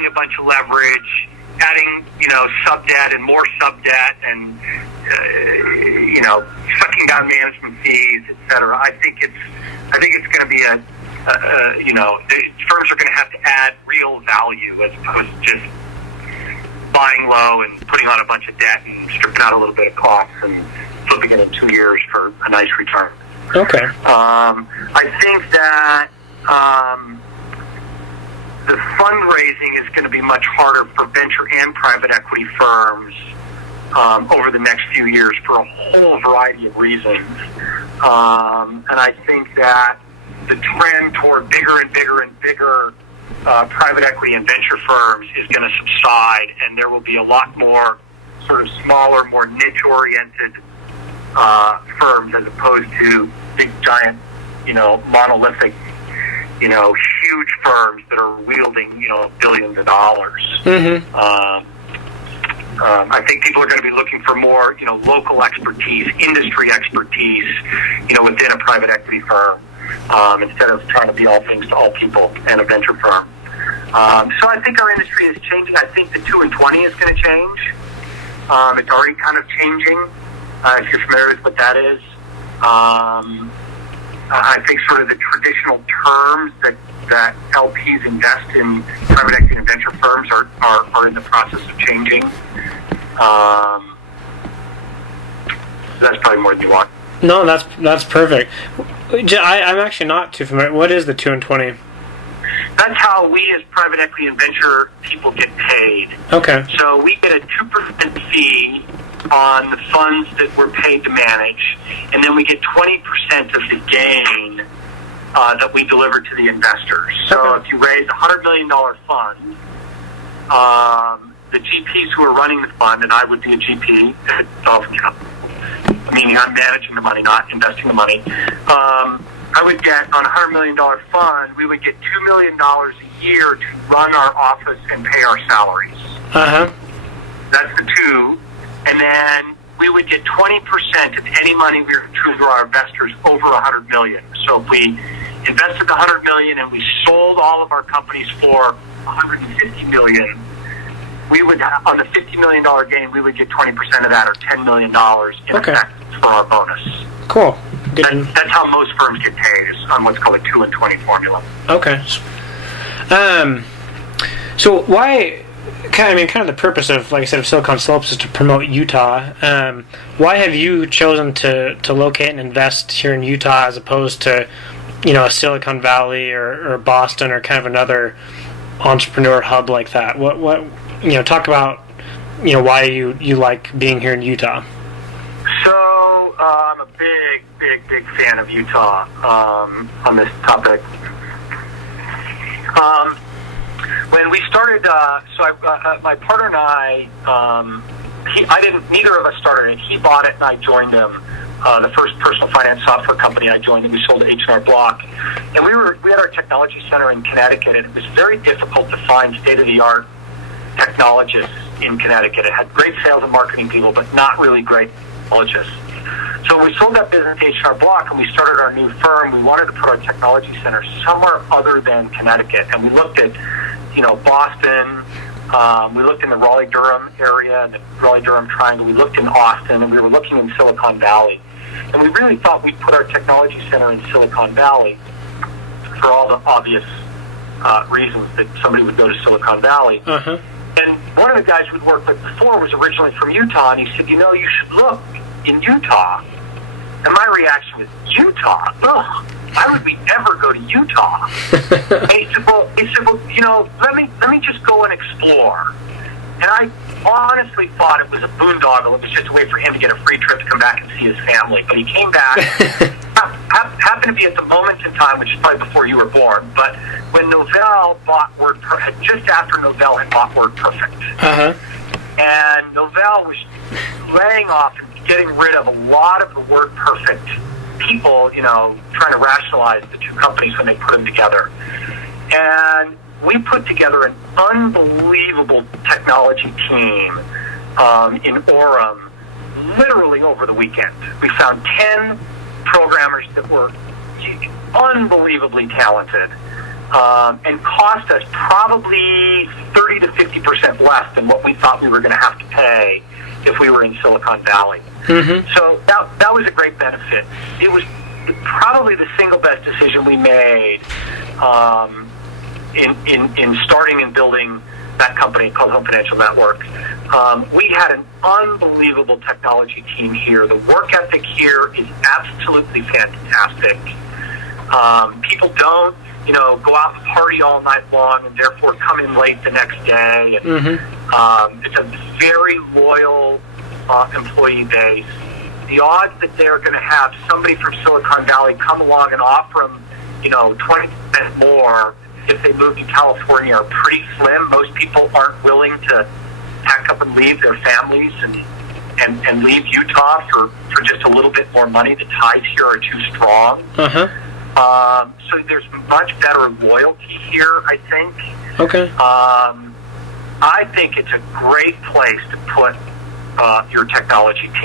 adding a bunch of leverage, adding, sub-debt and more sub-debt and, sucking down management fees, et cetera. I think it's going to be the firms are going to have to add real value as opposed to just buying low and putting on a bunch of debt and stripping out a little bit of costs and flipping it in 2 years for a nice return. Okay. I think that the fundraising is going to be much harder for venture and private equity firms over the next few years for a whole variety of reasons. And I think that the trend toward bigger and bigger and bigger private equity and venture firms is going to subside, and there will be a lot more sort of smaller, more niche-oriented firms as opposed to big, giant, monolithic, huge firms that are wielding, billions of dollars. Mm-hmm. I think people are going to be looking for more, local expertise, industry expertise, within a private equity firm, instead of trying to be all things to all people and a venture firm. So I think our industry is changing. I think the 2 and 20 is going to change. It's already kind of changing, if you're familiar with what that is. I think sort of the traditional terms that LPs invest in private equity and venture firms are in the process of changing. That's probably more than you want. No, that's perfect. I'm actually not too familiar. What is the 2 and 20? That's how we as private equity and venture people get paid. Okay. So we get a 2% fee on the funds that we're paid to manage, and then we get 20% of the gain that we deliver to the investors. So if you raise a $100 million fund, the GPs who are running the fund, and I would be a GP, meaning I'm managing the money, not investing the money, I would get, on a $100 million fund, we would get $2 million a year to run our office and pay our salaries. Uh-huh. That's the 2. And then we would get 20% of any money we return to our investors over $100 million. So if we invested the $100 million and we sold all of our companies for $150 million, we would, on the $50 million gain, we would get 20% of that, or $10 million in effect for our bonus. Cool. That's how most firms get paid, is on what's called a 2 and 20 formula. Okay. So why, kind of the purpose of, like I said, of Silicon Slopes is to promote Utah. Why have you chosen to locate and invest here in Utah as opposed to, a Silicon Valley or Boston or kind of another entrepreneur hub like that? What talk about, why you like being here in Utah. So I'm a big fan of Utah on this topic. When we started, my partner and I neither of us started it. He bought it and I joined him. The first personal finance software company I joined, and we sold to H&R Block. And we had our technology center in Connecticut, and it was very difficult to find state-of-the-art technologists in Connecticut. It had great sales and marketing people, but not really great technologists. So we sold that business to H&R Block, and we started our new firm. We wanted to put our technology center somewhere other than Connecticut, and we looked at, Boston. We looked in the Raleigh-Durham area, the Raleigh-Durham Triangle. We looked in Austin, and we were looking in Silicon Valley. And we really thought we'd put our technology center in Silicon Valley for all the obvious reasons that somebody would go to Silicon Valley. Uh-huh. And one of the guys we'd worked with before was originally from Utah, and he said, you should look in Utah. And my reaction was, Utah? Ugh, why would we ever go to Utah? And he said, well, let me just go and explore. And I honestly thought it was a boondoggle. It was just a way for him to get a free trip to come back and see his family. But he came back, happened to be at the moment in time, which is probably before you were born, but when Novell bought WordPerfect, just after Novell had bought WordPerfect. Uh-huh. And Novell was laying off and getting rid of a lot of the WordPerfect people, trying to rationalize the two companies when they put them together. And we put together an unbelievable technology team in Orem literally over the weekend. We found 10 programmers that were unbelievably talented and cost us probably $30 less than what we thought we were going to have to pay if we were in Silicon Valley. So that was a great benefit. It was probably the single best decision we made in starting and building that company called Home Financial Network. We had an unbelievable technology team here. The work ethic here is absolutely fantastic. People don't, go out and party all night long and therefore come in late the next day. And, it's a very loyal employee base. The odds that they're going to have somebody from Silicon Valley come along and offer them, 20% more if they move to California are pretty slim. Most people aren't willing to pack up and leave their families and leave Utah for just a little bit more money. The ties here are too strong. So there's much better loyalty here, I think. Okay. I think it's a great place to put your technology team.